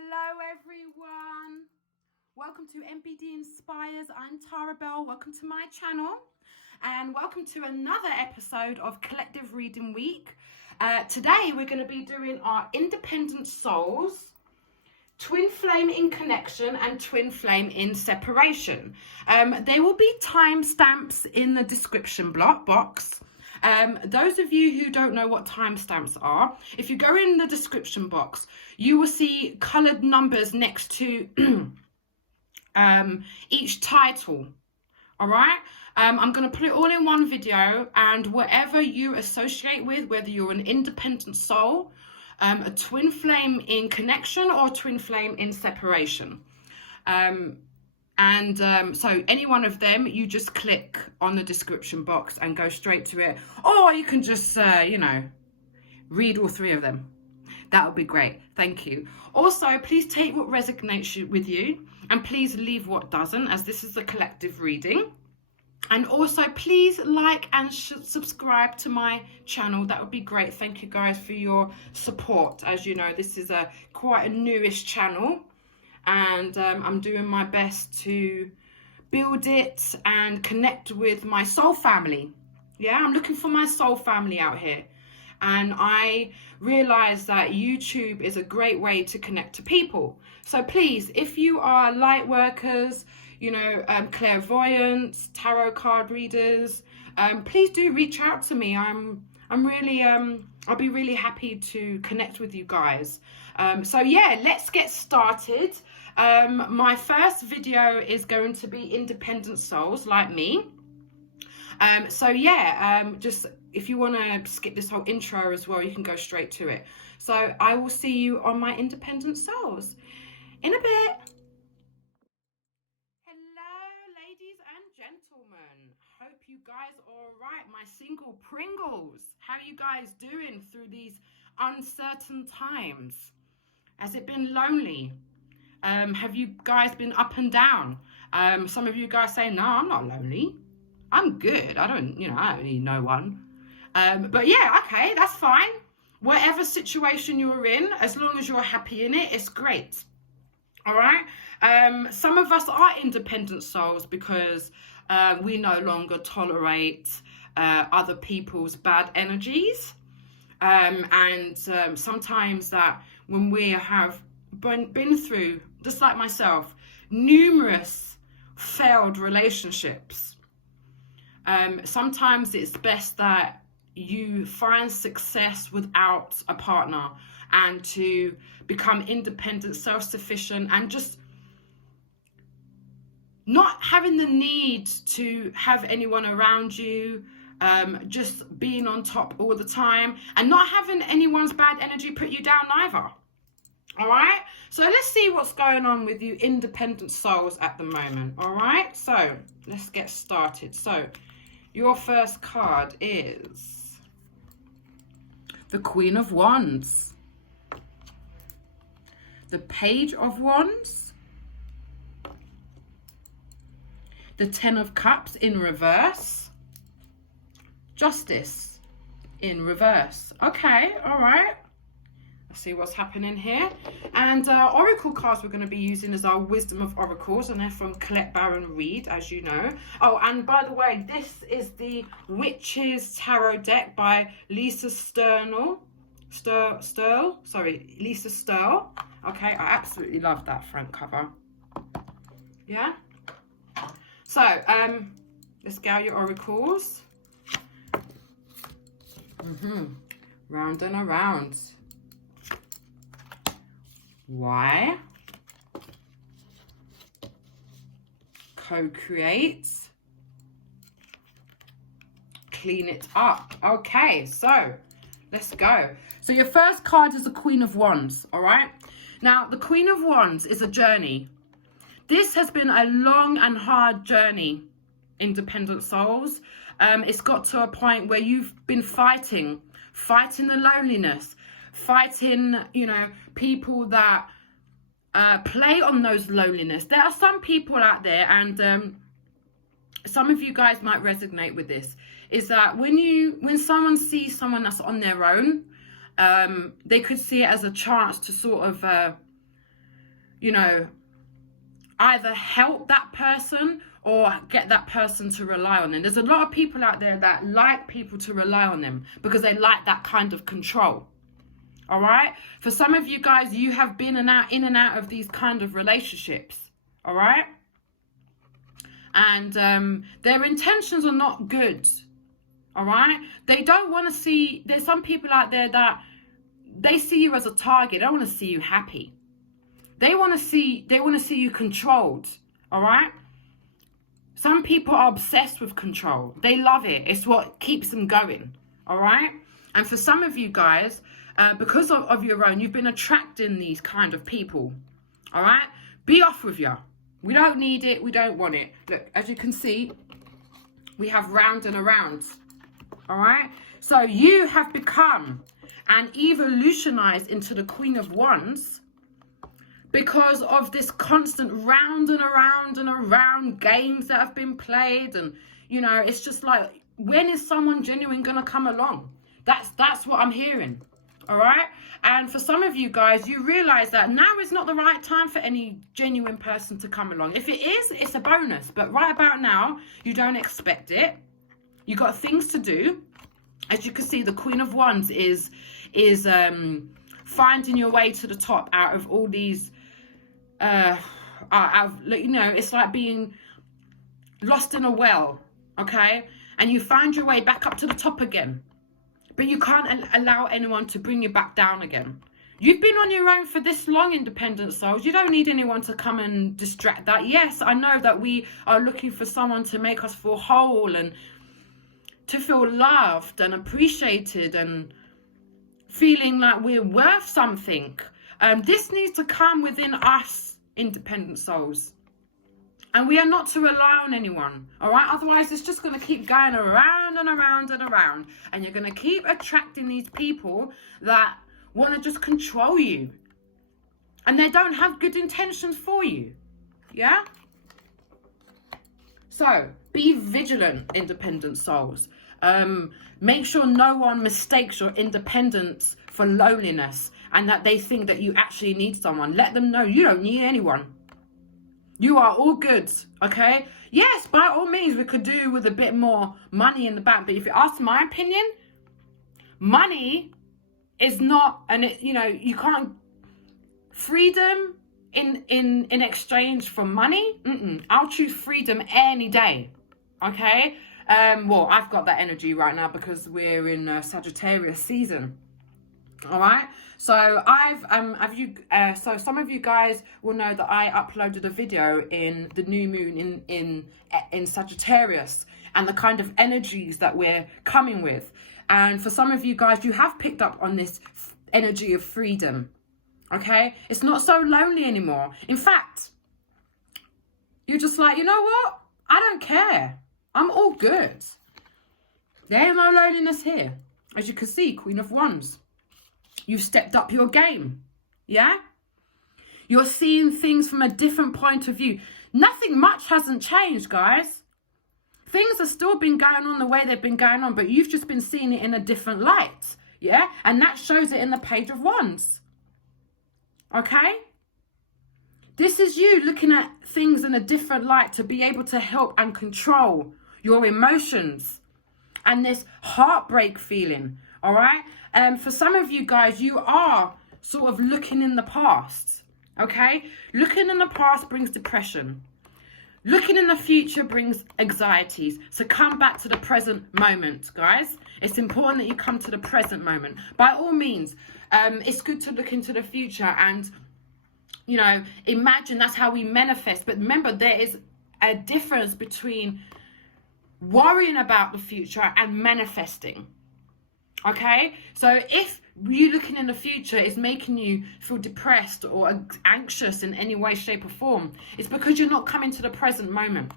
Hello everyone, welcome to MBD Inspires. I'm Tara Belle. Welcome to my channel and welcome to another episode of Collective Reading Week. Today we're going to be doing our Independent Souls, Twin Flame in Connection and Twin Flame in Separation. There will be timestamps in the description box. Those of you who don't know what timestamps are, if you go in the description box, you will see coloured numbers next to each title. All right, I'm going to put it all in one video, and whatever you associate with, whether you're an independent soul, a twin flame in connection or twin flame in separation, so any one of them, you just click on the description box and go straight to it, or you can just read all three of them. That would be great. Thank you. Also, please take what resonates with you and please leave what doesn't, as this is a collective reading. And also please like and subscribe to my channel. That would be great. Thank you guys for your support. As you know, this is quite a newish channel, and I'm doing my best to build it and connect with my soul family. Yeah, I'm looking for my soul family out here. And I realize that YouTube is a great way to connect to people. So please, if you are light workers, clairvoyants, tarot card readers, please do reach out to me. I'm really I'll be really happy to connect with you guys. So yeah, let's get started. My first video is going to be independent souls like me. Just if you want to skip this whole intro as well, you can go straight to it. So I will see you on my independent souls in a bit. Hello, ladies and gentlemen. Hope you guys are all right. My single Pringles. How are you guys doing through these uncertain times? Has it been lonely? Have you guys been up and down? Some of you guys say, no, I'm not lonely. I'm good. I don't need no one. But yeah, okay, that's fine. Whatever situation you're in, as long as you're happy in it, it's great. All right. Some of us are independent souls because we no longer tolerate other people's bad energies. Sometimes that when we have been through, just like myself, numerous failed relationships, sometimes it's best that you find success without a partner and to become independent, self-sufficient, and just not having the need to have anyone around you, just being on top all the time and not having anyone's bad energy put you down either. All right, so let's see what's going on with you independent souls at the moment. All right, so let's get started. So your first card is the Queen of Wands, the Page of Wands, the Ten of Cups in reverse, Justice in reverse. Okay, all right. Let's see what's happening here. And oracle cards we're going to be using is our Wisdom of Oracles, and they're from Colette Baron Reed, as you know. Oh, and by the way, this is the Witches Tarot deck by Lisa Sturl. Lisa Sturl. Okay, I absolutely love that front cover. Yeah. So, let's get out your oracles. Round and around. Why? Co-create. Clean it up. Okay, so let's go. So your first card is the Queen of Wands, all right? Now, the Queen of Wands is a journey. This has been a long and hard journey, independent souls. It's got to a point where you've been fighting the loneliness, fighting, people that play on those loneliness. There are some people out there, and some of you guys might resonate with this, is that when someone sees someone that's on their own, they could see it as a chance to sort of you know, either help that person or get that person to rely on them. There's a lot of people out there that like people to rely on them because they like that kind of control. All right. For some of you guys, you have been in and out of these kind of relationships. All right. And their intentions are not good. All right. They don't want to see, there's some people out there that they see you as a target. They don't want to see you happy. They want to see you controlled. All right. Some people are obsessed with control. They love it. It's what keeps them going. All right. And for some of you guys, because of your own, you've been attracting these kind of people. All right. Be off with you. We don't need it. We don't want it. Look, as you can see, we have round and around. All right. So you have become and evolutionized into the Queen of Wands because of this constant round and around games that have been played. And, you know, it's just like, when is someone genuine going to come along? That's what I'm hearing. All right. And for some of you guys, you realize that now is not the right time for any genuine person to come along. If it is, it's a bonus. But right about now, you don't expect it. You got things to do. As you can see, the Queen of Wands is finding your way to the top out of all these, you know, it's like being lost in a well, okay? And you find your way back up to the top again. But you can't allow anyone to bring you back down again. You've been on your own for this long, independent souls. You don't need anyone to come and distract that. Yes, I know that we are looking for someone to make us feel whole and to feel loved and appreciated and feeling like we're worth something. This needs to come within us, independent souls. And we are not to rely on anyone, all right? Otherwise, it's just going to keep going around and around and around. And you're going to keep attracting these people that want to just control you. And they don't have good intentions for you, yeah? So, be vigilant, independent souls. Make sure no one mistakes your independence for loneliness and that they think that you actually need someone. Let them know you don't need anyone. You are all good, okay? Yes, by all means, we could do with a bit more money in the bank. But if you ask my opinion, money is not, you know, you can't, freedom in exchange for money. I'll choose freedom any day, okay? Well, I've got that energy right now because we're in Sagittarius season. All right, so so some of you guys will know that I uploaded a video in the new moon in Sagittarius and the kind of energies that we're coming with. And for some of you guys, you have picked up on this energy of freedom. Okay, it's not so lonely anymore. In fact, you're just like, you know what? I don't care. I'm all good. There ain't no loneliness here. As you can see, Queen of Wands. You've stepped up your game, yeah? You're seeing things from a different point of view. Nothing much hasn't changed, guys. Things have still been going on the way they've been going on, but you've just been seeing it in a different light, yeah? And that shows it in the Page of Wands, okay? This is you looking at things in a different light to be able to help and control your emotions and this heartbreak feeling, all right? For some of you guys, you are sort of looking in the past, okay? Looking in the past brings depression. Looking in the future brings anxieties. So come back to the present moment, guys. It's important that you come to the present moment. By all means, it's good to look into the future and, you know, imagine that's how we manifest. But remember, there is a difference between worrying about the future and manifesting. Okay, so if you looking in the future is making you feel depressed or anxious in any way, shape or form, it's because you're not coming to the present moment.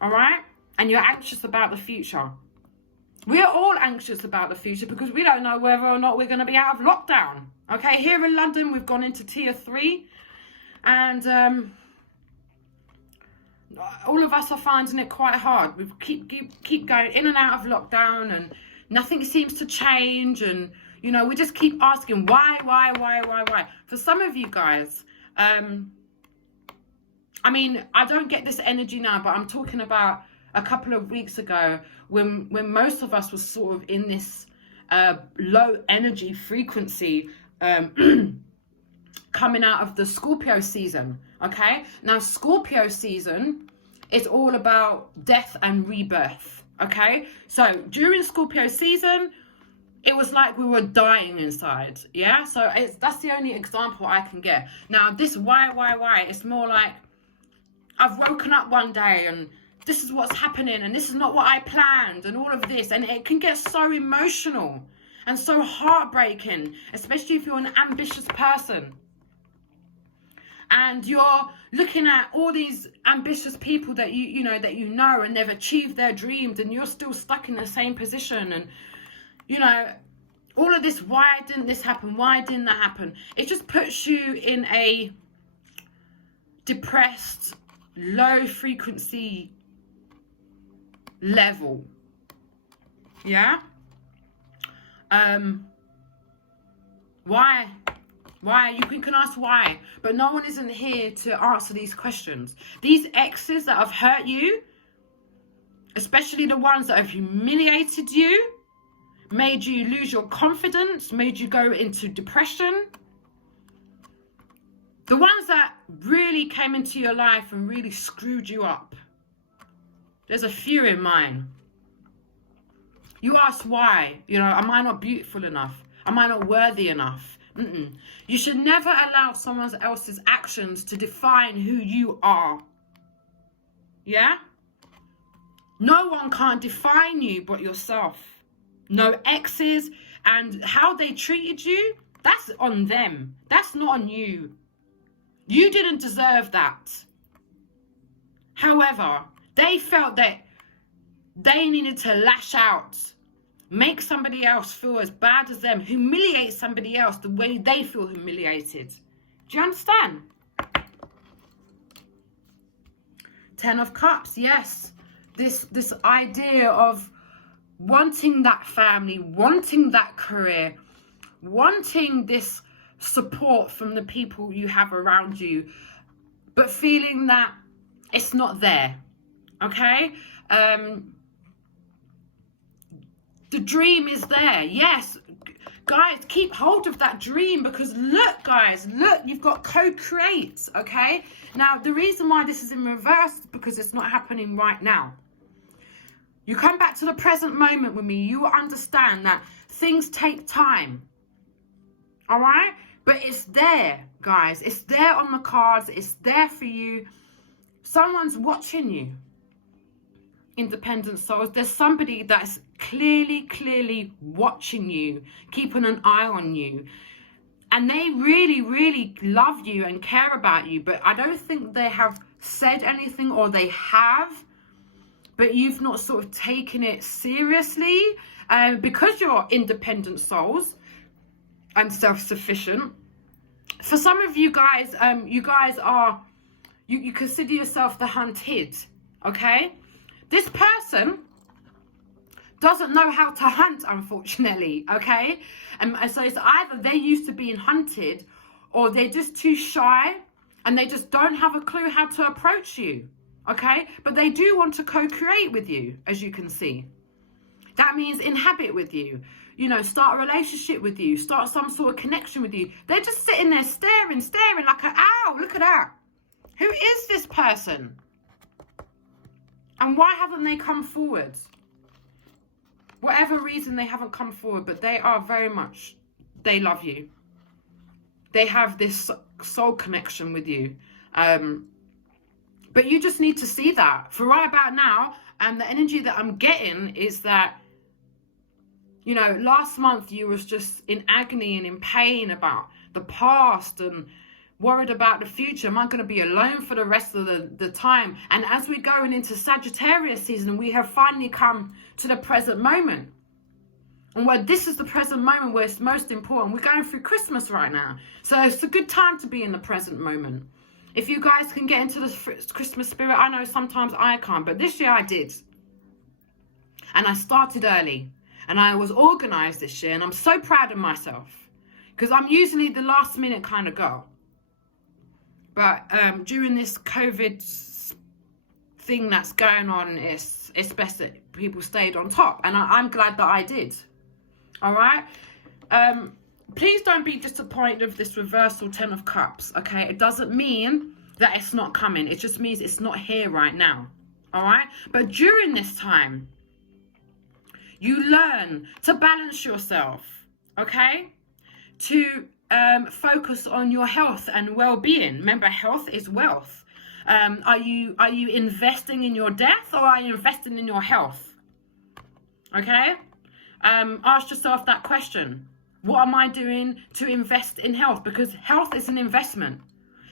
All right, and you're anxious about the future. We are all anxious about the future because we don't know whether or not we're going to be out of lockdown. Okay, here in London, we've gone into tier 3 and all of us are finding it quite hard. We keep going in and out of lockdown and nothing seems to change, and you know, we just keep asking why. For some of you guys, I mean, I don't get this energy now, but I'm talking about a couple of weeks ago when most of us was sort of in this low energy frequency, coming out of the Scorpio season. Okay, now Scorpio season is all about death and rebirth. Okay, so during Scorpio season, it was like we were dying inside. Yeah, so that's the only example I can get. Now this why, it's more like I've woken up one day and this is what's happening and this is not what I planned and all of this, and it can get so emotional and so heartbreaking, especially if you're an ambitious person and you're looking at all these ambitious people that you know and they've achieved their dreams, and you're still stuck in the same position, and all of this, why didn't this happen, why didn't that happen? It just puts you in a depressed, low frequency level. Yeah. Why? You can ask why, but no one isn't here to answer these questions. These exes that have hurt you, especially the ones that have humiliated you, made you lose your confidence, made you go into depression, the ones that really came into your life and really screwed you up. There's a few in mine. You ask why. Am I not beautiful enough? Am I not worthy enough? You should never allow someone else's actions to define who you are. Yeah? No one can't define you but yourself. No exes, and how they treated you, that's on them. That's not on you. You didn't deserve that. However, they felt that they needed to lash out, make somebody else feel as bad as them, humiliate somebody else the way they feel humiliated. Do you understand? 10 of Cups, yes. This idea of wanting that family, wanting that career, wanting this support from the people you have around you, but feeling that it's not there. Okay? The dream is there. Yes, guys, keep hold of that dream, because look, guys, look, you've got co-create. Okay? Now, the reason why this is in reverse is because it's not happening right now. You come back to the present moment with me, you will understand that things take time. All right? But it's there, guys. It's there on the cards. It's there for you. Someone's watching you. Independent souls. There's somebody that's clearly watching you, keeping an eye on you. And they really love you and care about you. But I don't think they have said anything, or they have, but you've not sort of taken it seriously, because you're independent souls and self-sufficient. For some of you guys, you consider yourself the hunted. Okay? This person doesn't know how to hunt, unfortunately. Okay? And so it's either they're used to being hunted, or they're just too shy and they just don't have a clue how to approach you. Okay? But they do want to co-create with you, as you can see. That means inhabit with you. Start a relationship with you. Start some sort of connection with you. They're just sitting there staring like, ow, look at that. Who is this person? And why haven't they come forward? Whatever reason they haven't come forward, but they are very much, they love you. They have this soul connection with you. But you just need to see that. For right about now, and the energy that I'm getting is that, last month you was just in agony and in pain about the past and worried about the future. Am I going to be alone for the rest of the time? And as we're going into Sagittarius season, we have finally come to the present moment. And where this is the present moment where it's most important. We're going through Christmas right now. So it's a good time to be in the present moment. If you guys can get into the Christmas spirit, I know sometimes I can't, but this year I did. And I started early. And I was organized this year. And I'm so proud of myself. Because I'm usually the last minute kind of girl. But during this COVID thing that's going on, it's best that people stayed on top, and I'm glad that I did. All right. Please don't be disappointed with this reversal 10 of cups. Okay, it doesn't mean that it's not coming. It just means it's not here right now. All right. But during this time, you learn to balance yourself. Okay, to focus on your health and well-being. Remember, health is wealth. Are you investing in your death, or are you investing in your health? Okay. Ask yourself that question. What am I doing to invest in health? Because health is an investment.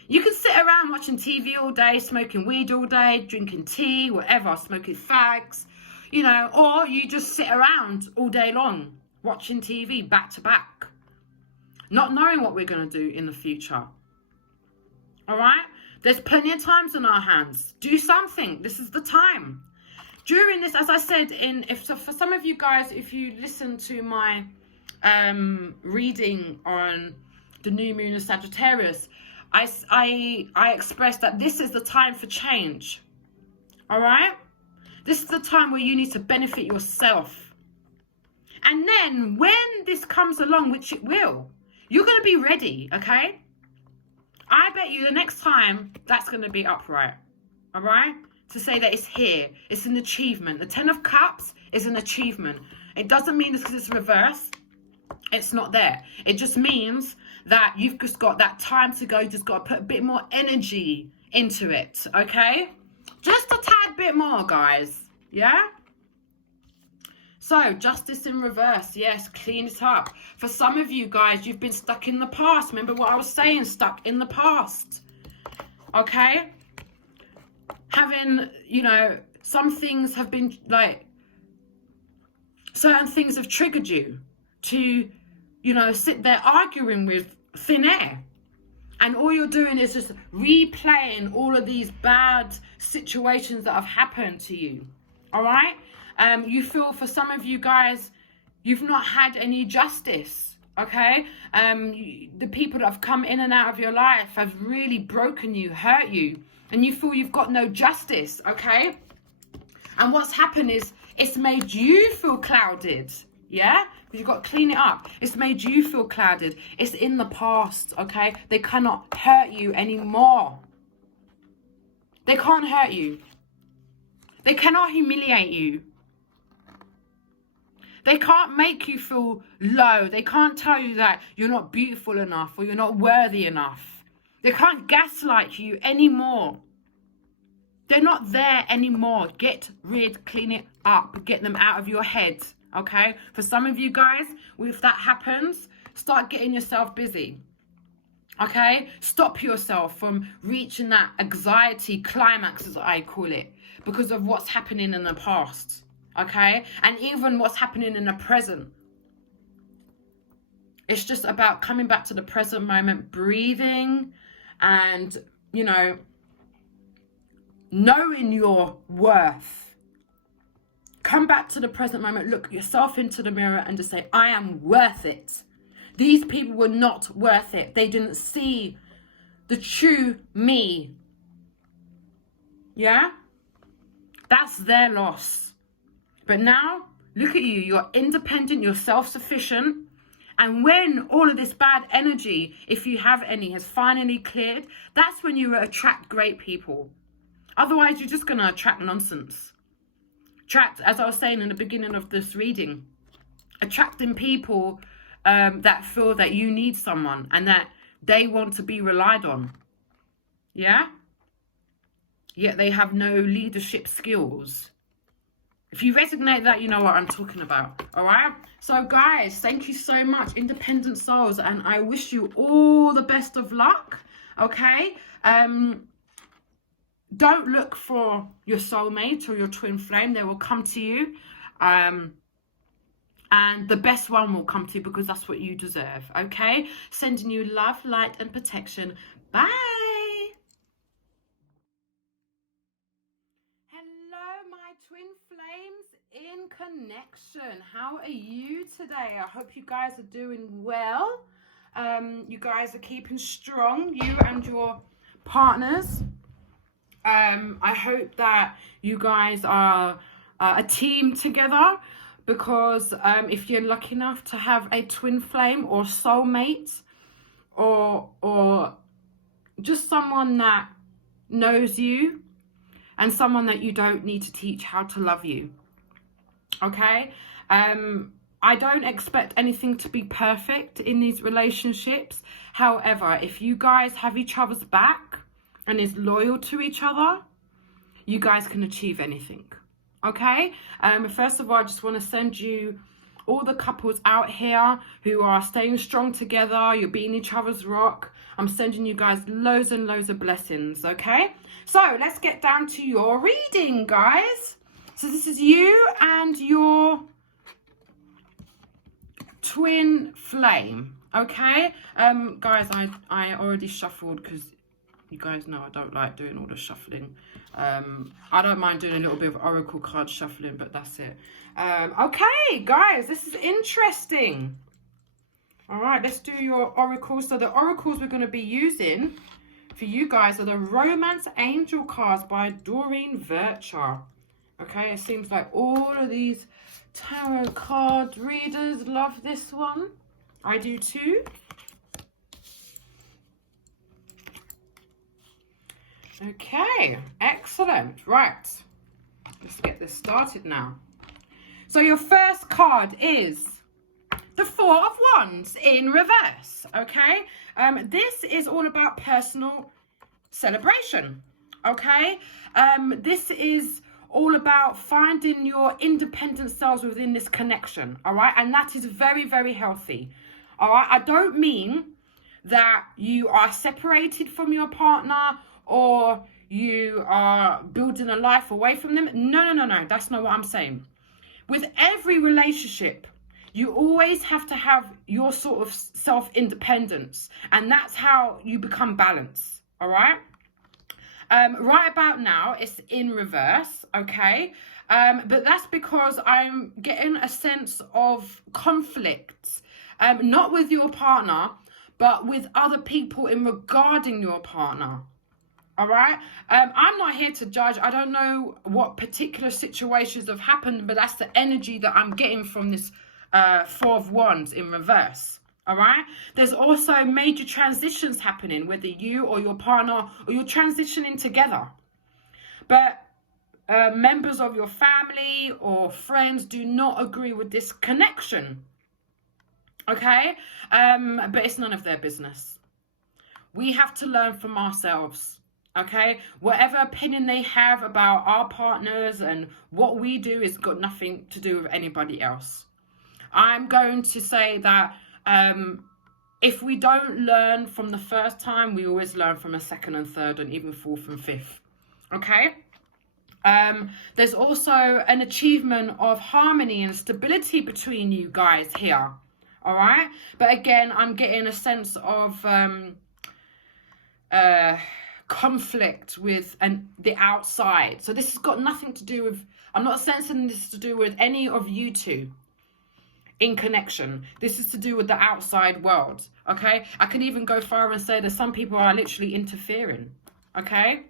You can sit around watching TV all day, smoking weed all day, drinking tea, whatever, smoking fags, you know, or you just sit around all day long watching TV back to back, not knowing what we're going to do in the future. All right? There's plenty of times on our hands. Do something. This is the time. During this, as I said, for some of you guys, if you listen to my reading on the new moon of Sagittarius, I expressed that this is the time for change. All right? This is the time where you need to benefit yourself. And then when this comes along, which it will, you're going to be ready, okay? I bet you the next time that's going to be upright. All right? To say that it's here. It's an achievement. The 10 of Cups is an achievement. It doesn't mean it's because it's reversed. It's not there. It just means that you've just got that time to go. You just got to put a bit more energy into it, okay? Just a tad bit more, guys. Yeah? So, justice in reverse. Yes, clean it up. For some of you guys, you've been stuck in the past. Remember what I was saying? Stuck in the past. Okay? Having, you know, some things have been, like, certain things have triggered you to, you know, sit there arguing with thin air. And all you're doing is just replaying all of these bad situations that have happened to you. All right? You feel, for some of you guys, you've not had any justice. Okay? The people that have come in and out of your life have really broken you, hurt you. And you feel you've got no justice. Okay? And what's happened is it's made you feel clouded. Yeah? You've got to clean it up. It's made you feel clouded. It's in the past, okay? They cannot hurt you anymore. They can't hurt you. They cannot humiliate you. They can't make you feel low. They can't tell you that you're not beautiful enough or you're not worthy enough. They can't gaslight you anymore. They're not there anymore. Get rid, clean it up, get them out of your head. Okay, for some of you guys, if that happens, start getting yourself busy. Okay, stop yourself from reaching that anxiety climax, as I call it, because of what's happening in the past. Okay, and even what's happening in the present. It's just about coming back to the present moment, breathing, and, you know, knowing your worth. Come back to the present moment, look yourself into the mirror and just say, I am worth it. These people were not worth it. They didn't see the true me. Yeah? That's their loss. But now, look at you. You're independent, you're self-sufficient. And when all of this bad energy, if you have any, has finally cleared, that's when you attract great people. Otherwise, you're just going to attract nonsense. Attract, as I was saying in the beginning of this reading, attracting people that feel that you need someone and that they want to be relied on. Yeah? Yet they have no leadership skills. If you resonate that, you know what I'm talking about. All right? So, guys, thank you so much, independent souls, and I wish you all the best of luck. Okay? Don't look for your soulmate or your twin flame. They will come to you. And the best one will come to you because that's what you deserve. Okay? Sending you love, light, and protection. Bye. Hello, my twin flames in connection. How are you today? I hope you guys are doing well. You guys are keeping strong. You and your partners. I hope that you guys are a team together, because if you're lucky enough to have a twin flame or soulmate, or just someone that knows you and someone that you don't need to teach how to love you, okay? I don't expect anything to be perfect in these relationships. However, if you guys have each other's back and is loyal to each other, you guys can achieve anything, okay? First of all, I just want to send you all the couples out here who are staying strong together. You're being each other's rock. I'm sending you guys loads and loads of blessings, okay? So let's get down to your reading, guys. So this is you and your twin flame, okay? Guys, I already shuffled because you guys know I don't like doing all the shuffling. I don't mind doing a little bit of oracle card shuffling, but that's it. Okay, guys, this is interesting. All right, let's do your oracles. So the oracles we're going to be using for you guys are the Romance Angel cards by Doreen Virtue. Okay, it seems like all of these tarot card readers love this one. I do too. Okay, excellent. Right, let's get this started now. So your first card is the Four of Wands in reverse, okay? This is all about personal celebration, okay? This is all about finding your independent selves within this connection, all right? And that is very, very healthy, all right? I don't mean that you are separated from your partner or you are building a life away from them. No, that's not what I'm saying. With every relationship, you always have to have your sort of self-independence, and that's how you become balanced, all right? Right about now, it's in reverse, okay? But that's because I'm getting a sense of conflict, not with your partner, but with other people in regarding your partner. All right. I'm not here to judge. I don't know what particular situations have happened, but that's the energy that I'm getting from this Four of Wands in reverse. All right. There's also major transitions happening, whether you or your partner or you're transitioning together. But members of your family or friends do not agree with this connection. Okay. But it's none of their business. We have to learn from ourselves. Okay, whatever opinion they have about our partners and what we do has got nothing to do with anybody else. I'm going to say that if we don't learn from the first time, we always learn from a second and third and even fourth and fifth. Okay. There's also an achievement of harmony and stability between you guys here. All right. But again, I'm getting a sense of conflict with the outside. So this has got nothing to do with, I'm not sensing this to do with any of you two in connection. This is to do with the outside world, okay? I can even go far and say that some people are literally interfering, okay?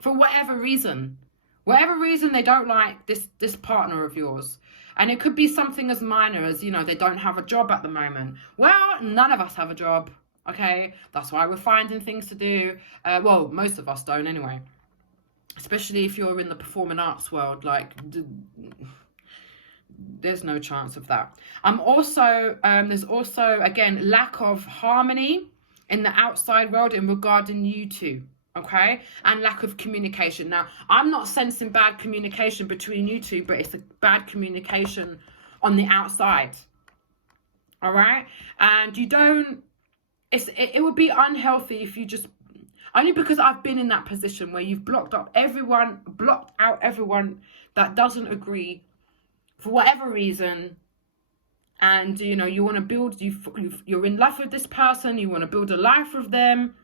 For whatever reason they don't like this partner of yours. And it could be something as minor as, you know, they don't have a job at the moment. Well, none of us have a job. Okay, that's why we're finding things to do. Well, most of us don't anyway. Especially if you're in the performing arts world, like there's no chance of that. There's also, again, lack of harmony in the outside world in regarding you two, okay? And lack of communication. Now, I'm not sensing bad communication between you two, but it's a bad communication on the outside, all right? And you don't, it would be unhealthy if you just, only because I've been in that position where you've blocked out everyone that doesn't agree for whatever reason. And, you know, you want to build, you're in love with this person, you want to build a life with them,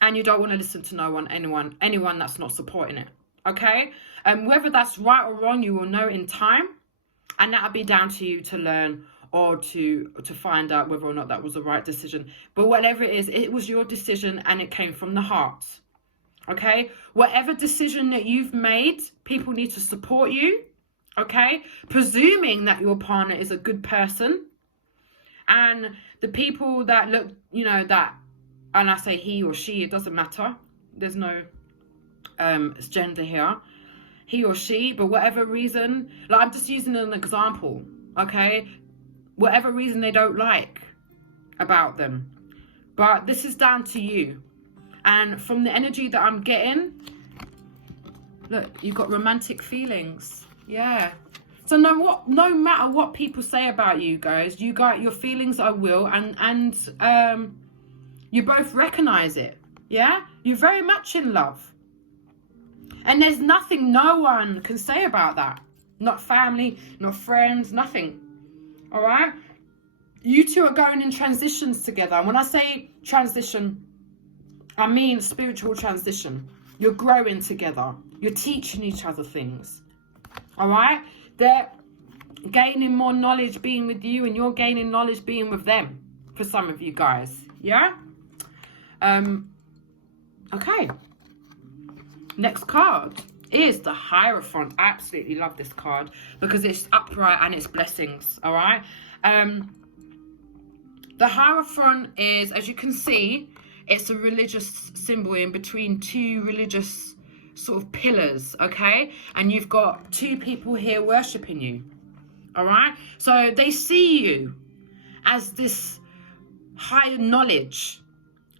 and you don't want to listen to anyone that's not supporting it, okay? Whether that's right or wrong, you will know in time, and that'll be down to you to learn or to find out whether or not that was the right decision. But whatever it is, it was your decision and it came from the heart, Okay, whatever decision that you've made, people need to support you. Okay, presuming that your partner is a good person. And the people that look, you know, that, and I say he or she, it doesn't matter, there's no gender here, he or she, but whatever reason, like I'm just using an example, okay, whatever reason they don't like about them, but this is down to you. And from the energy that I'm getting, look, you've got romantic feelings. Yeah. So no matter what people say about you guys, you got your feelings are will, and you both recognize it. Yeah? You're very much in love. And there's nothing no one can say about that. Not family, not friends, nothing. All right? You two are going in transitions together. And when I say transition, I mean spiritual transition. You're growing together. You're teaching each other things. All right? They're gaining more knowledge being with you, and you're gaining knowledge being with them, for some of you guys. Yeah? Okay. Next card is the Hierophant. I absolutely love this card because it's upright and it's blessings. All right? The Hierophant is, as you can see, it's a religious symbol in between two religious sort of pillars, okay? And you've got two people here worshipping you, all right? So they see you as this higher knowledge,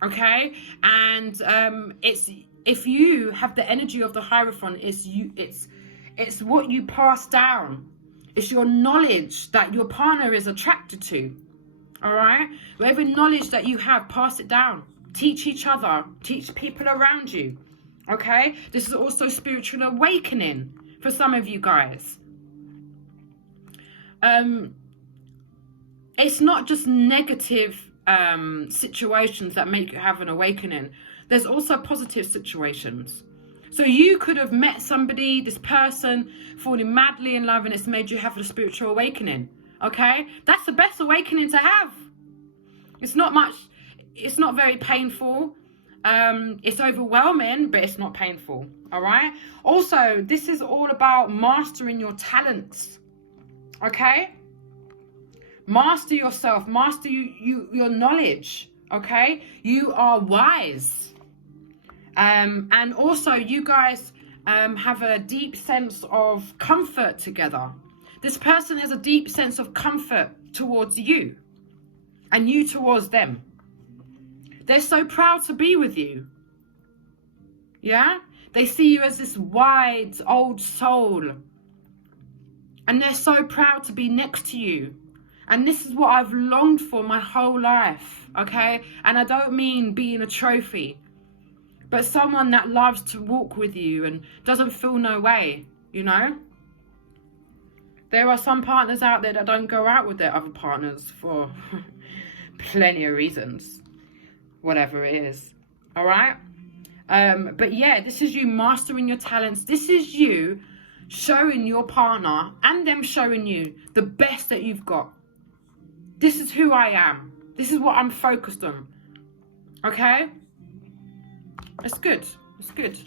okay? And it's, if you have the energy of the Hierophant, it's what you pass down. It's your knowledge that your partner is attracted to, all right? Whatever knowledge that you have, pass it down. Teach each other, teach people around you, okay? This is also spiritual awakening for some of you guys. It's not just negative situations that make you have an awakening. There's also positive situations. So you could have met somebody, this person, falling madly in love, and it's made you have a spiritual awakening, okay? That's the best awakening to have. It's not much. It's not very painful. It's overwhelming, but it's not painful. All right. Also, this is all about mastering your talents. Okay. Master yourself. Master your knowledge. Okay. You are wise. And also, you guys have a deep sense of comfort together. This person has a deep sense of comfort towards you, and you towards them. They're so proud to be with you. Yeah? They see you as this wise old soul. And they're so proud to be next to you. And this is what I've longed for my whole life. Okay? And I don't mean being a trophy, but someone that loves to walk with you and doesn't feel no way, you know? There are some partners out there that don't go out with their other partners for plenty of reasons. Whatever it is. All right? But yeah, this is you mastering your talents. This is you showing your partner and them showing you the best that you've got. This is who I am. This is what I'm focused on. Okay? It's good. It's good.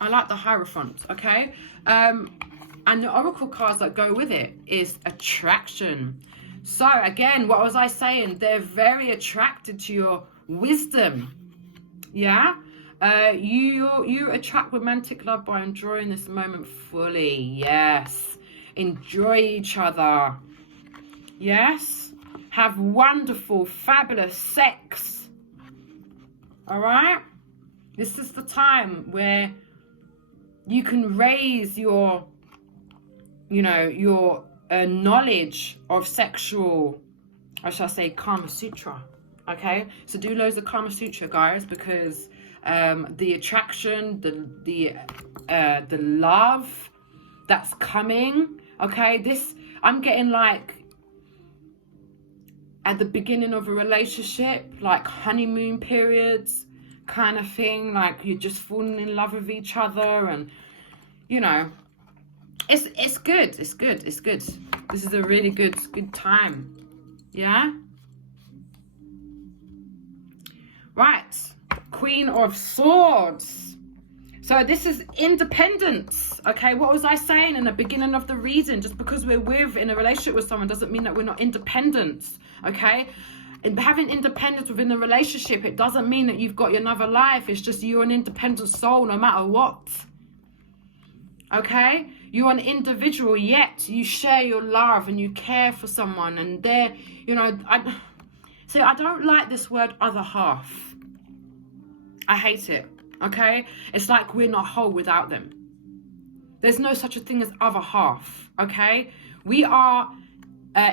I like the Hierophant. Okay? And the oracle cards that go with it is attraction. So again, what was I saying? They're very attracted to your wisdom. Yeah? You attract romantic love by enjoying this moment fully. Yes. Enjoy each other. Yes? Have wonderful, fabulous sex. All right? This is the time where you can raise your, you know, your knowledge of sexual, or shall I say, Kama Sutra. Okay, so do loads of Kama Sutra, guys, because the attraction, the love that's coming. Okay, this I'm getting like at the beginning of a relationship, like honeymoon periods kind of thing, like you're just falling in love with each other, and you know, it's good. It's good. It's good. This is a really good time. Yeah. Right, Queen of Swords. So this is independence. Okay, what was I saying in the beginning of the reading? Just because we're in a relationship with someone doesn't mean that we're not independent. Okay, and having independence within the relationship, it doesn't mean that you've got another life. It's just you're an independent soul no matter what. Okay, you're an individual, yet you share your love and you care for someone, and they're, you know, I don't like this word other half. I hate it. Okay, it's like we're not whole without them. There's no such a thing as other half. Okay, we are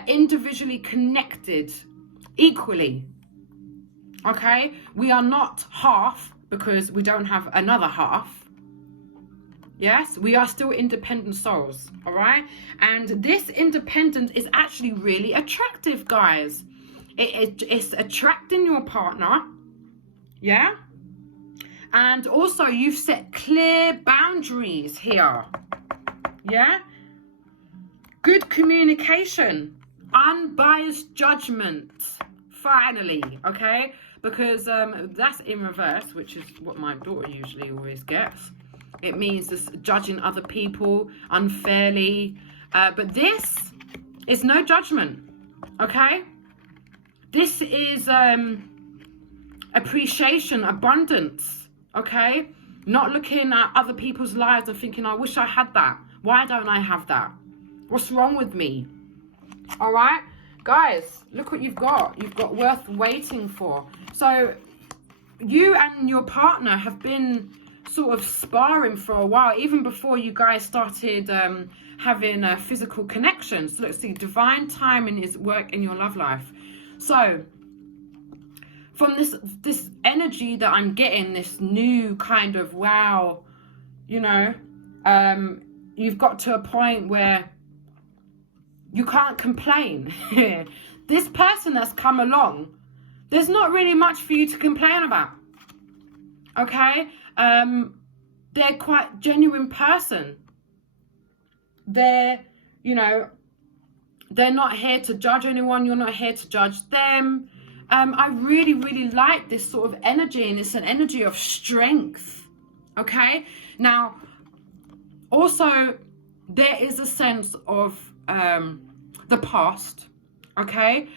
individually connected equally. Okay, we are not half because we don't have another half. Yes, we are still independent souls. All right, and this independence is actually really attractive, guys. It's attracting your partner. Yeah. And also, you've set clear boundaries here. Yeah? Good communication. Unbiased judgment. Finally. Okay? Because that's in reverse, which is what my daughter usually always gets. It means just judging other people unfairly. But this is no judgment. Okay? This is appreciation, abundance. Okay, not looking at other people's lives and thinking, I wish I had that. Why don't I have that? What's wrong with me? All right, guys, look what you've got. You've got worth waiting for. So you and your partner have been sort of sparring for a while, even before you guys started having a physical connection. So let's see, divine timing is work in your love life. So from this energy that I'm getting, this new kind of wow, you know, you've got to a point where you can't complain. This person that's come along, there's not really much for you to complain about. Okay, they're quite genuine person. They're, you know, they're not here to judge anyone. You're not here to judge them. I really, really like this sort of energy, and it's an energy of strength. Okay, now also there is a sense of the past. Okay,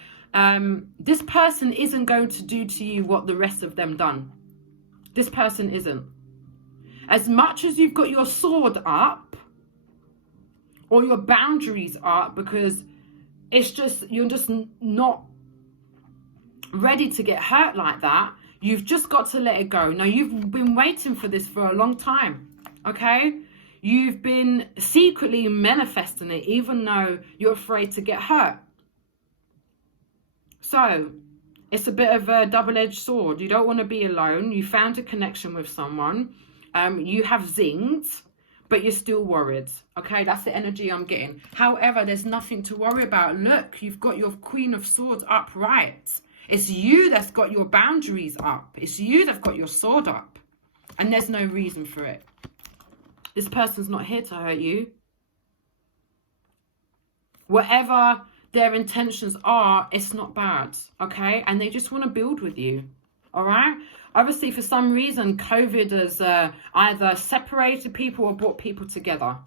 this person isn't going to do to you what the rest of them done. This person isn't. As much as you've got your sword up or your boundaries up, because it's just, you're just not ready to get hurt like that. You've just got to let it go. Now, you've been waiting for this for a long time. Okay, you've been secretly manifesting it, even though you're afraid to get hurt. So it's a bit of a double-edged sword. You don't want to be alone. You found a connection with someone. You have zinged, but you're still worried. Okay, that's the energy I'm getting. However, there's nothing to worry about. Look, you've got your Queen of Swords upright. It's you that's got your boundaries up. It's you that's got your sword up. And there's no reason for it. This person's not here to hurt you. Whatever their intentions are, it's not bad. Okay? And they just want to build with you. All right? Obviously, for some reason, COVID has either separated people or brought people together.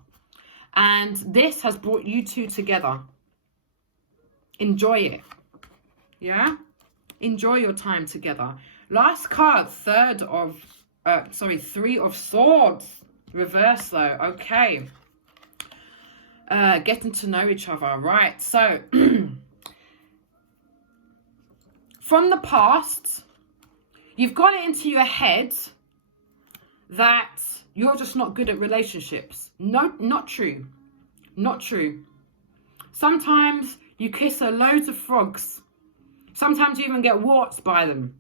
And this has brought you two together. Enjoy it. Yeah? Enjoy your time together. Last card, Three of Swords. Reverse though. Okay. Getting to know each other. Right. So, from the past, you've got it into your head that you're just not good at relationships. No, not true. Not true. Sometimes you kiss loads of frogs. Sometimes you even get warts by them.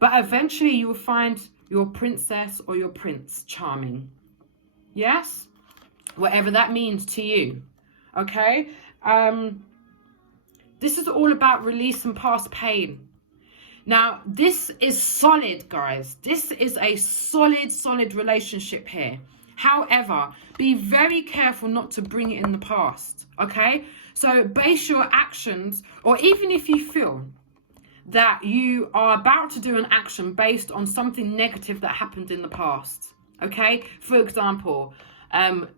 But eventually you will find your princess or your prince charming. Yes? Whatever that means to you. Okay? This is all about releasing past pain. Now, this is solid, guys. This is a solid relationship here. However, be very careful not to bring it in the past. Okay? So base your actions, or even if you feel that you are about to do an action based on something negative that happened in the past. Okay, for example, I'm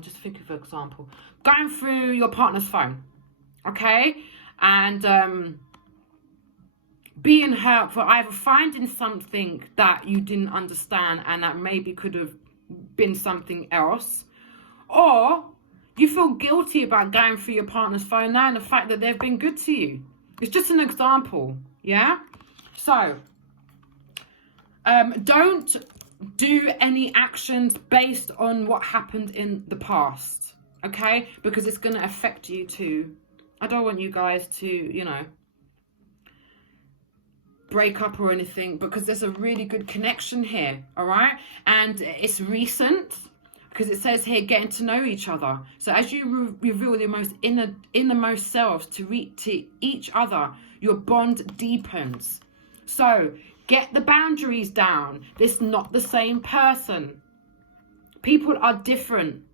just thinking, for example, going through your partner's phone, okay, and being hurt for either finding something that you didn't understand and that maybe could have been something else, or you feel guilty about going through your partner's phone now and the fact that they've been good to you. It's just an example, yeah? So, don't do any actions based on what happened in the past, okay? Because it's going to affect you too. I don't want you guys to, you know, break up or anything, because there's a really good connection here, all right? And it's recent, because it says here getting to know each other. So as you reveal your most innermost selves to each other, your bond deepens. So get the boundaries down. This is not the same person. People are different.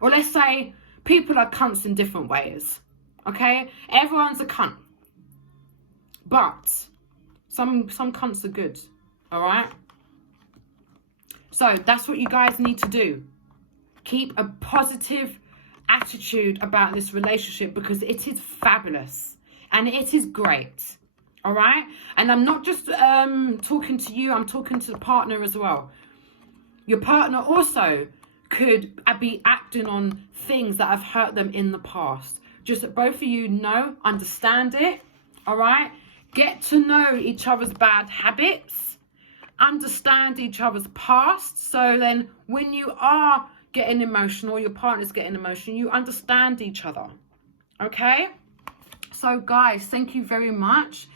Or let's say people are cunts in different ways. Okay? Everyone's a cunt. But some cunts are good. Alright? So that's what you guys need to do. Keep a positive attitude about this relationship, because it is fabulous. And it is great. All right? And I'm not just talking to you, I'm talking to the partner as well. Your partner also could be acting on things that have hurt them in the past. Just that both of you know, understand it. All right? Get to know each other's bad habits. Understand each other's past. So then when you are getting emotional, your partner's getting emotional, you understand each other. Okay? So guys, thank you very much.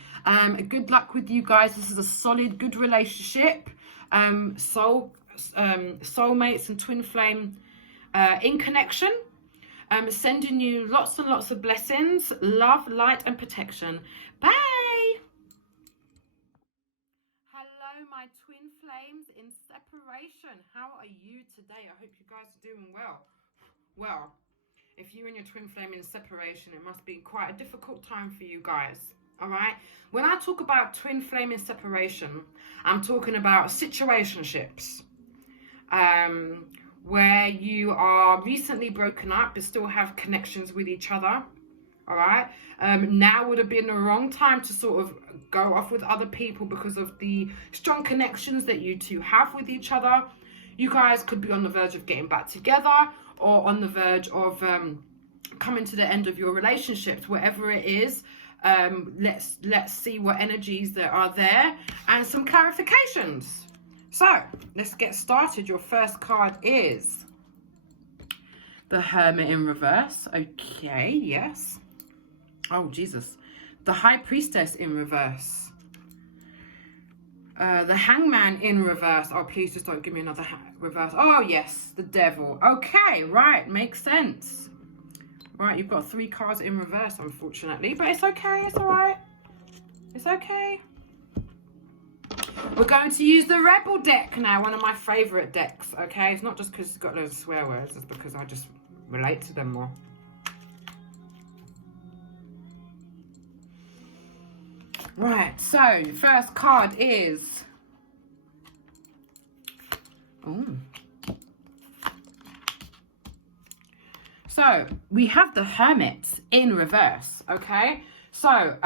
Good luck with you guys. This is a solid, good relationship. Soulmates and twin flame in connection. Sending you lots and lots of blessings, love, light, and protection. Bye. Hello, my twin flames in separation. How are you today? I hope you guys are doing well. Well, if you and your twin flame in separation, it must be quite a difficult time for you guys. All right. When I talk about twin flame in separation, I'm talking about situationships, where you are recently broken up but still have connections with each other. All right. Now would have been the wrong time to sort of go off with other people because of the strong connections that you two have with each other. You guys could be on the verge of getting back together, or on the verge of coming to the end of your relationships, whatever it is. Let's see what energies that are there and some clarifications. So let's get started. Your first card is the Hermit in reverse. Okay, yes. Oh, Jesus. The High Priestess in reverse. The Hangman in reverse. Oh, please just don't give me another reverse. Oh, yes. The Devil. Okay, right. Makes sense. Right, you've got 3 cards in reverse, unfortunately. But it's okay. It's all right. It's okay. We're going to use the Rebel deck now. One of my favourite decks, okay? It's not just because it's got loads of swear words. It's because I just relate to them more. Right, so first card is... Ooh. So we have the Hermit in reverse, okay? So,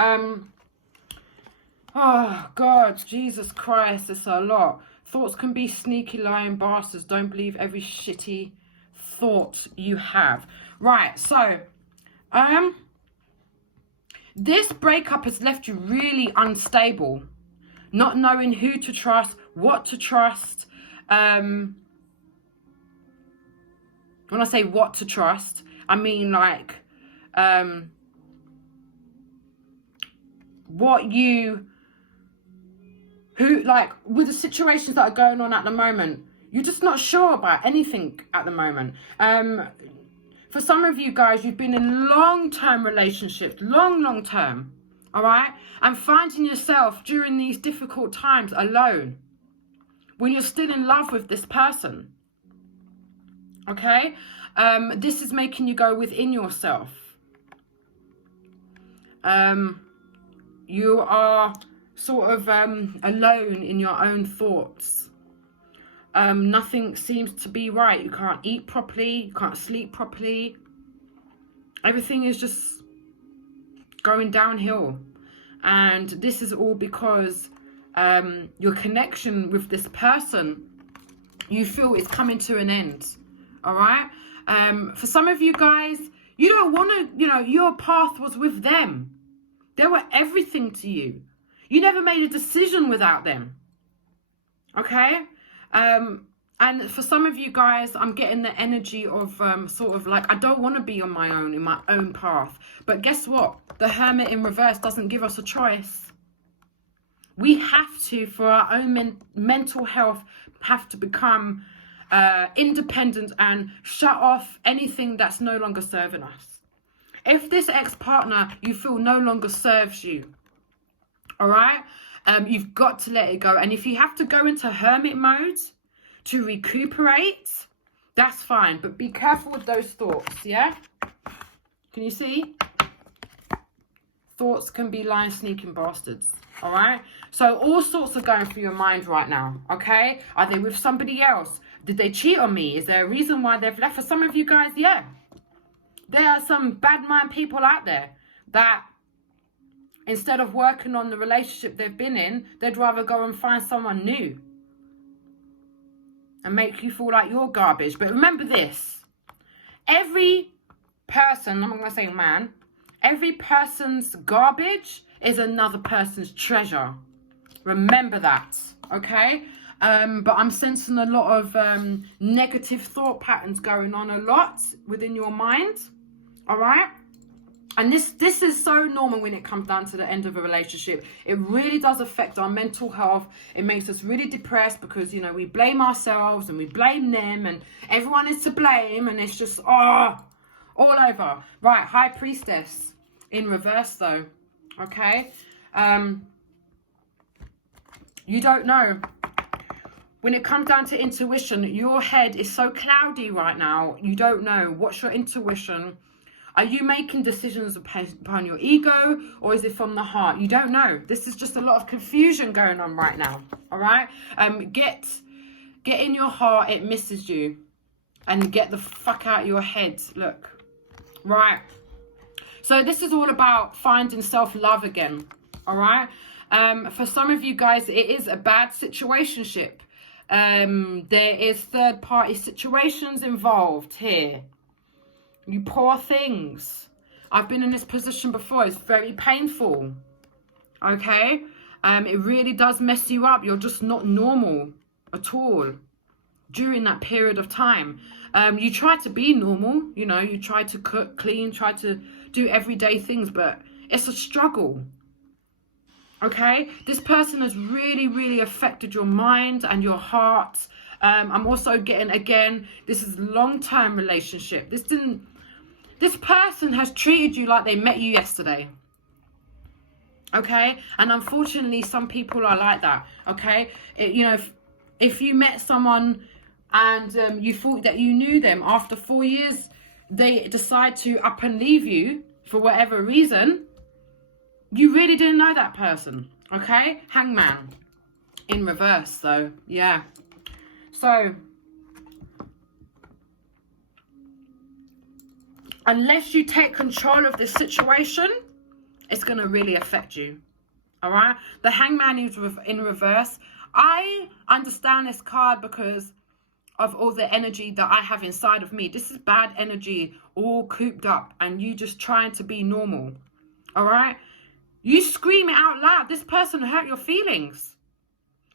oh God, Jesus Christ, it's a lot. Thoughts can be sneaky, lying bastards. Don't believe every shitty thought you have. Right, so, this breakup has left you really unstable, not knowing who to trust, what to trust. When I say what to trust, I mean like with the situations that are going on at the moment, you're just not sure about anything at the moment. For some of you guys, you've been in long-term relationships, long term, all right? And finding yourself during these difficult times alone when you're still in love with this person. Okay, this is making you go within yourself. You are sort of alone in your own thoughts. Nothing seems to be right. You can't eat properly. You can't sleep properly. Everything is just going downhill. And this is all because your connection with this person, you feel is coming to an end. All right. For some of you guys, you don't want to, you know, your path was with them. They were everything to you. You never made a decision without them. Okay. And for some of you guys, I'm getting the energy of sort of like, I don't want to be on my own, in my own path. But guess what? The Hermit in reverse doesn't give us a choice. We have to, for our own mental health, have to become independent and shut off anything that's no longer serving us. If this ex-partner you feel no longer serves you, all right, you've got to let it go. And if you have to go into hermit mode to recuperate, that's fine. But be careful with those thoughts, yeah? Can you see? Thoughts can be lying, sneaking bastards. All right. So all sorts are going through your mind right now. Okay. Are they with somebody else? Did they cheat on me? Is there a reason why they've left? For some of you guys, yeah. There are some bad mind people out there that instead of working on the relationship they've been in, they'd rather go and find someone new and make you feel like you're garbage. But remember this. Every person, I'm not going to say man, every person's garbage is another person's treasure. Remember that, okay? But I'm sensing a lot of negative thought patterns going on a lot within your mind, all right? And this is so normal when it comes down to the end of a relationship. It really does affect our mental health. It makes us really depressed because, you know, we blame ourselves and we blame them and everyone is to blame and it's just, all over. Right, High Priestess in reverse though. Okay, you don't know. When it comes down to intuition, your head is so cloudy right now. You don't know. What's your intuition? Are you making decisions upon your ego, or is it from the heart? You don't know. This is just a lot of confusion going on right now. All right. Get in your heart. It misses you, and get the fuck out of your head. Look, right. So this is all about finding self-love again, all right? For some of you guys, it is a bad situationship. There is third-party situations involved here. You poor things. I've been in this position before. It's very painful, okay? It really does mess you up. You're just not normal at all during that period of time. You try to be normal, you know, you try to cook, clean, try to do everyday things, but it's a struggle. Okay, this person has really affected your mind and your heart. I'm also getting, again, this is a long-term relationship. This person has treated you like they met you yesterday. Okay, and unfortunately some people are like that. Okay, you know, if you met someone and you thought that you knew them, after 4 years they decide to up and leave you for whatever reason, you really didn't know that person. Okay, Hangman in reverse though. Yeah, so unless you take control of this situation, it's going to really affect you. All right, the Hangman is in reverse. I understand this card because of all the energy that I have inside of me. This is bad energy all cooped up and you just trying to be normal. All right, you scream it out loud. This person hurt your feelings.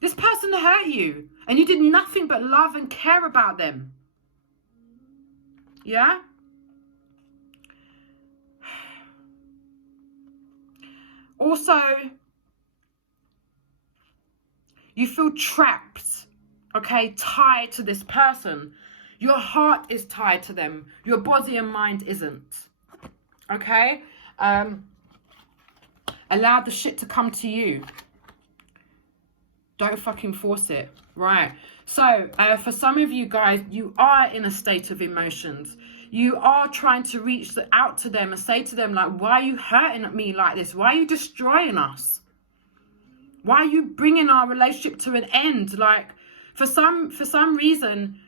This person hurt you and you did nothing but love and care about them. Yeah, also you feel trapped, okay, tied to this person. Your heart is tied to them. Your body and mind isn't. Okay? Allow the shit to come to you. Don't fucking force it. Right. So, for some of you guys, you are in a state of emotions. You are trying to reach out to them and say to them, like, why are you hurting at me like this? Why are you destroying us? Why are you bringing our relationship to an end? Like, For some reason,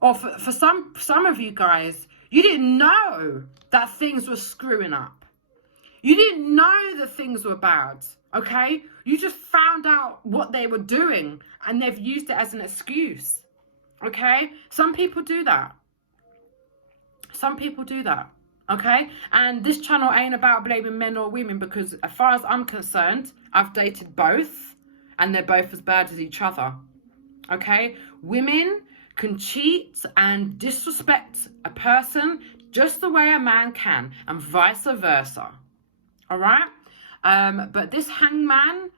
or for some of you guys, you didn't know that things were screwing up. You didn't know that things were bad, okay? You just found out what they were doing and they've used it as an excuse, okay? Some people do that. Some people do that, okay? And this channel ain't about blaming men or women, because as far as I'm concerned, I've dated both and they're both as bad as each other, okay? Women can cheat and disrespect a person just the way a man can, and vice versa. All right? But this hangman,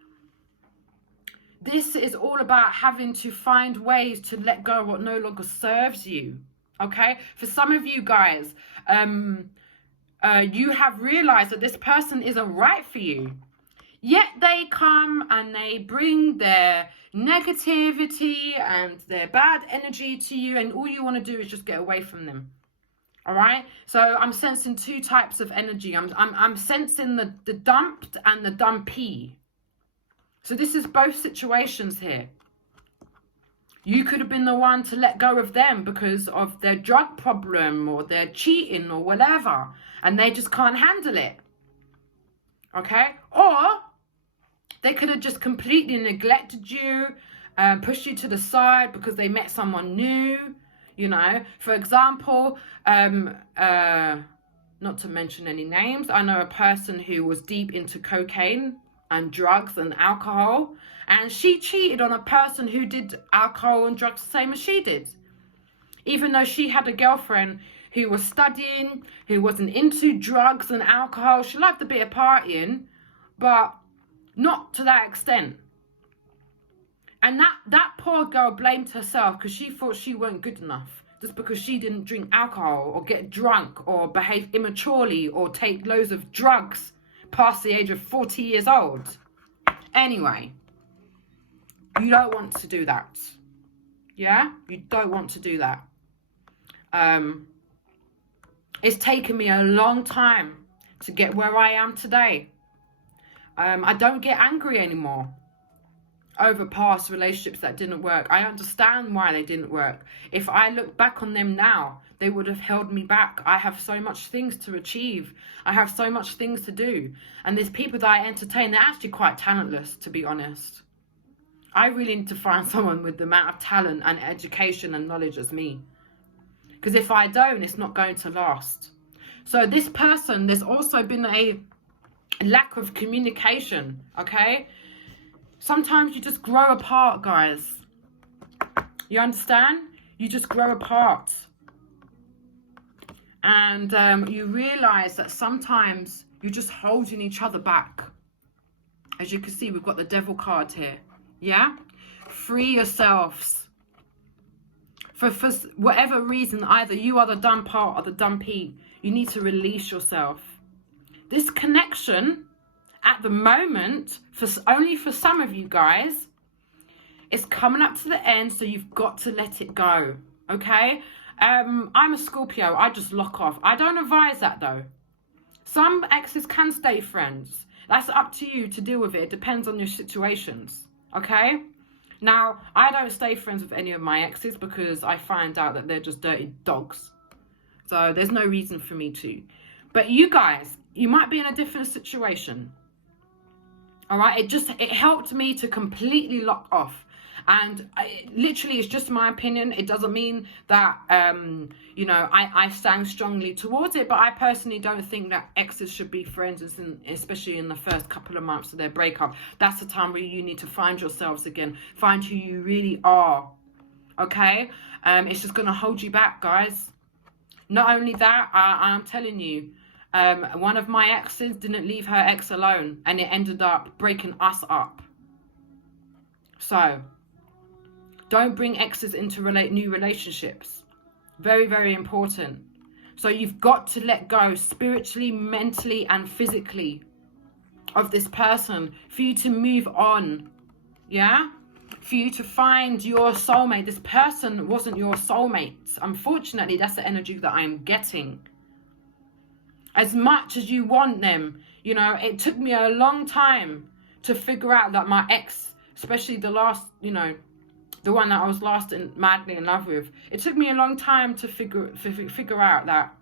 this is all about having to find ways to let go of what no longer serves you. Okay? For some of you guys, you have realized that this person isn't right for you. Yet they come and they bring their negativity and their bad energy to you, and all you want to do is just get away from them. All right, so I'm sensing two types of energy. I'm sensing the dumped and the dumpy. So this is both situations here. You could have been the one to let go of them because of their drug problem or their cheating or whatever, and they just can't handle it. Okay, or they could have just completely neglected you, pushed you to the side because they met someone new. You know, for example, not to mention any names, I know a person who was deep into cocaine and drugs and alcohol, and she cheated on a person who did alcohol and drugs the same as she did. Even though she had a girlfriend who was studying, who wasn't into drugs and alcohol, she liked a bit of partying, but not to that extent. And that poor girl blamed herself because she thought she weren't good enough just because she didn't drink alcohol or get drunk or behave immaturely or take loads of drugs past the age of 40 years old. Anyway, you don't want to do that. Yeah? You don't want to do that. It's taken me a long time to get where I am today. I don't get angry anymore over past relationships that didn't work. I understand why they didn't work. If I look back on them now, they would have held me back. I have so much things to achieve. I have so much things to do. And there's people that I entertain, they're actually quite talentless, to be honest. I really need to find someone with the amount of talent and education and knowledge as me. Because if I don't, it's not going to last. So this person, there's also been a lack of communication, okay? Sometimes you just grow apart, guys. You understand? You just grow apart. And you realize that sometimes you're just holding each other back. As you can see, we've got the devil card here. Yeah? Free yourselves. For whatever reason, either you are the dumb part or the dumpy. You need to release yourself. This connection, at the moment, only for some of you guys, it's coming up to the end, so you've got to let it go, okay? I'm a Scorpio. I just lock off. I don't advise that, though. Some exes can stay friends. That's up to you to deal with it. It depends on your situations, okay? Now, I don't stay friends with any of my exes because I find out that they're just dirty dogs. So there's no reason for me to. But you guys, you might be in a different situation. All right, it helped me to completely lock off. And literally, it's just my opinion. It doesn't mean that, you know, I stand strongly towards it. But I personally don't think that exes should be friends, especially in the first couple of months of their breakup. That's the time where you need to find yourselves again. Find who you really are. Okay? It's just going to hold you back, guys. Not only that, I'm telling you, one of my exes didn't leave her ex alone. And it ended up breaking us up. So don't bring exes into new relationships. Very, very important. So you've got to let go spiritually, mentally, and physically of this person for you to move on. Yeah? For you to find your soulmate. This person wasn't your soulmate. Unfortunately, that's the energy that I'm getting. As much as you want them, you know, it took me a long time to figure out that my ex, especially the last, you know, the one that I was last madly in love with, it took me a long time to figure out that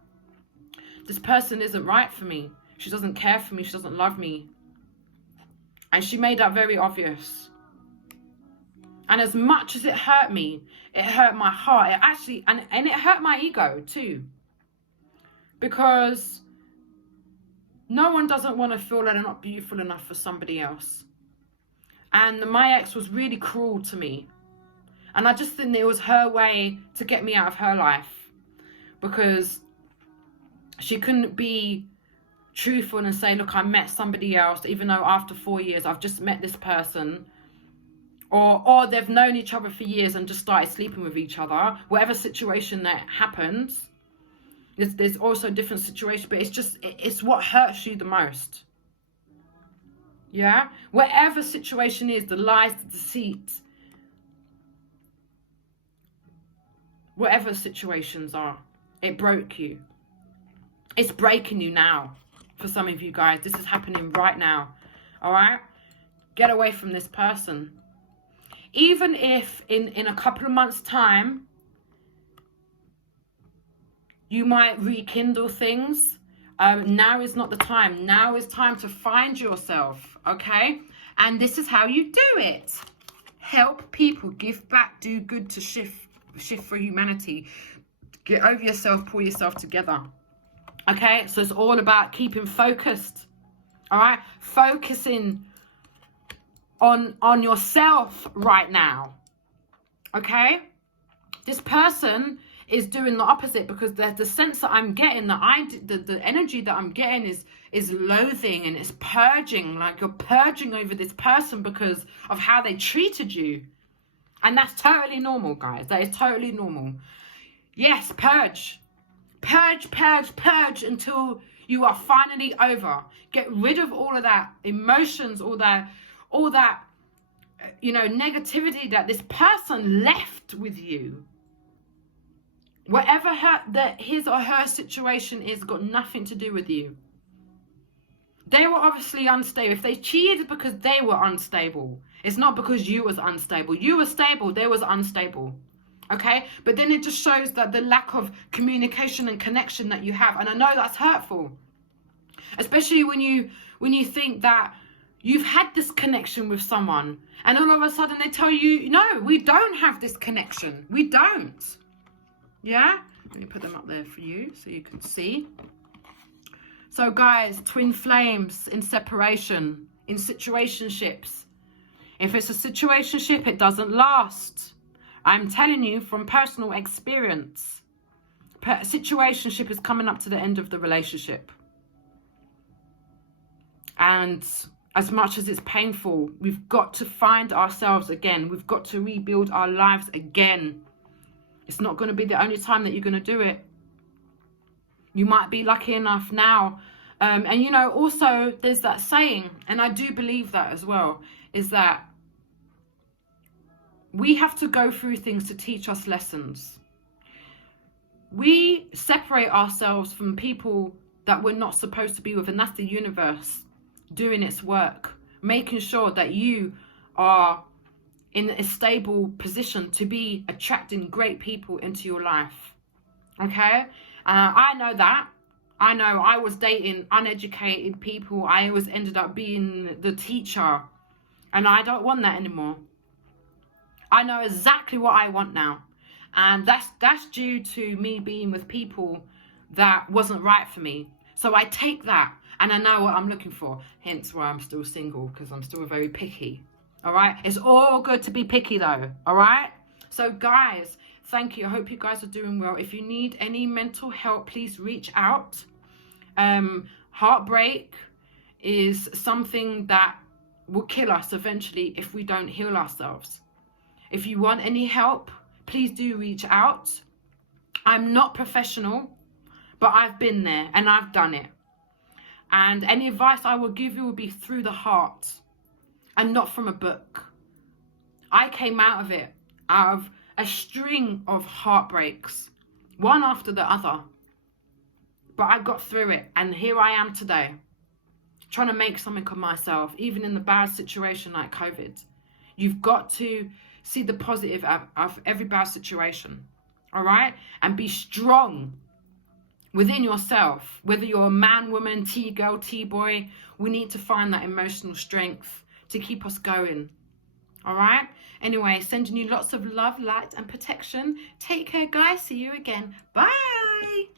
this person isn't right for me. She doesn't care for me. She doesn't love me. And she made that very obvious. And as much as it hurt me, it hurt my heart. It actually, and it hurt my ego too. Because no one doesn't want to feel that they're not beautiful enough for somebody else. And my ex was really cruel to me. And I just think it was her way to get me out of her life. Because she couldn't be truthful and say, look, I met somebody else, even though after 4 years I've just met this person. Or they've known each other for years and just started sleeping with each other. Whatever situation that happens, there's also different situations, but it's what hurts you the most. Yeah? Whatever situation is, the lies, the deceit, whatever situations are, it broke you. It's breaking you now. For some of you guys, this is happening right now. All right? Get away from this person. Even if in a couple of months' time, you might rekindle things, now is not the time. Now is time to find yourself, okay? And this is how you do it. Help people, give back, do good to shift for humanity. Get over yourself, pull yourself together. Okay, so it's all about keeping focused. All right, focusing on yourself right now. Okay, this person is doing the opposite, because the sense that I'm getting, the energy that I'm getting is loathing, and it's purging. Like you're purging over this person because of how they treated you. And that's totally normal, guys. That is totally normal. Yes, purge. Purge until you are finally over. Get rid of all of that emotions, all that negativity that this person left with you. Whatever his or her situation is, got nothing to do with you. They were obviously unstable. If they cheated because they were unstable, it's not because you was unstable. You were stable, they was unstable. Okay? But then it just shows that the lack of communication and connection that you have. And I know that's hurtful. Especially when you think that you've had this connection with someone, and all of a sudden they tell you, no, we don't have this connection. We don't. Yeah? Let me put them up there for you so you can see. So guys, twin flames in separation, in situationships. If it's a situationship, it doesn't last. I'm telling you from personal experience. Situationship is coming up to the end of the relationship. And as much as it's painful, we've got to find ourselves again. We've got to rebuild our lives again. It's not going to be the only time that you're going to do it. You might be lucky enough now. And also there's that saying, and I do believe that as well, is that we have to go through things to teach us lessons. We separate ourselves from people that we're not supposed to be with, and that's the universe doing its work, making sure that you are in a stable position to be attracting great people into your life. Okay? I know that. I know I was dating uneducated people. I always ended up being the teacher. And I don't want that anymore. I know exactly what I want now. And that's due to me being with people that wasn't right for me. So I take that and I know what I'm looking for. Hence why I'm still single, because I'm still very picky. All right? It's all good to be picky though. All right? So guys, thank you. I hope you guys are doing well. If you need any mental help, please reach out. Heartbreak is something that will kill us eventually if we don't heal ourselves. If you want any help, please do reach out. I'm not professional, but I've been there and I've done it. And any advice I will give you will be through the heart and not from a book. I came out of it, out of a string of heartbreaks, one after the other. But I got through it, and here I am today, trying to make something of myself, even in the bad situation like COVID. You've got to see the positive of every bad situation. All right? And be strong within yourself. Whether you're a man, woman, T-girl, T-boy, we need to find that emotional strength to keep us going. All right? Anyway, sending you lots of love, light, and protection. Take care, guys. See you again. Bye.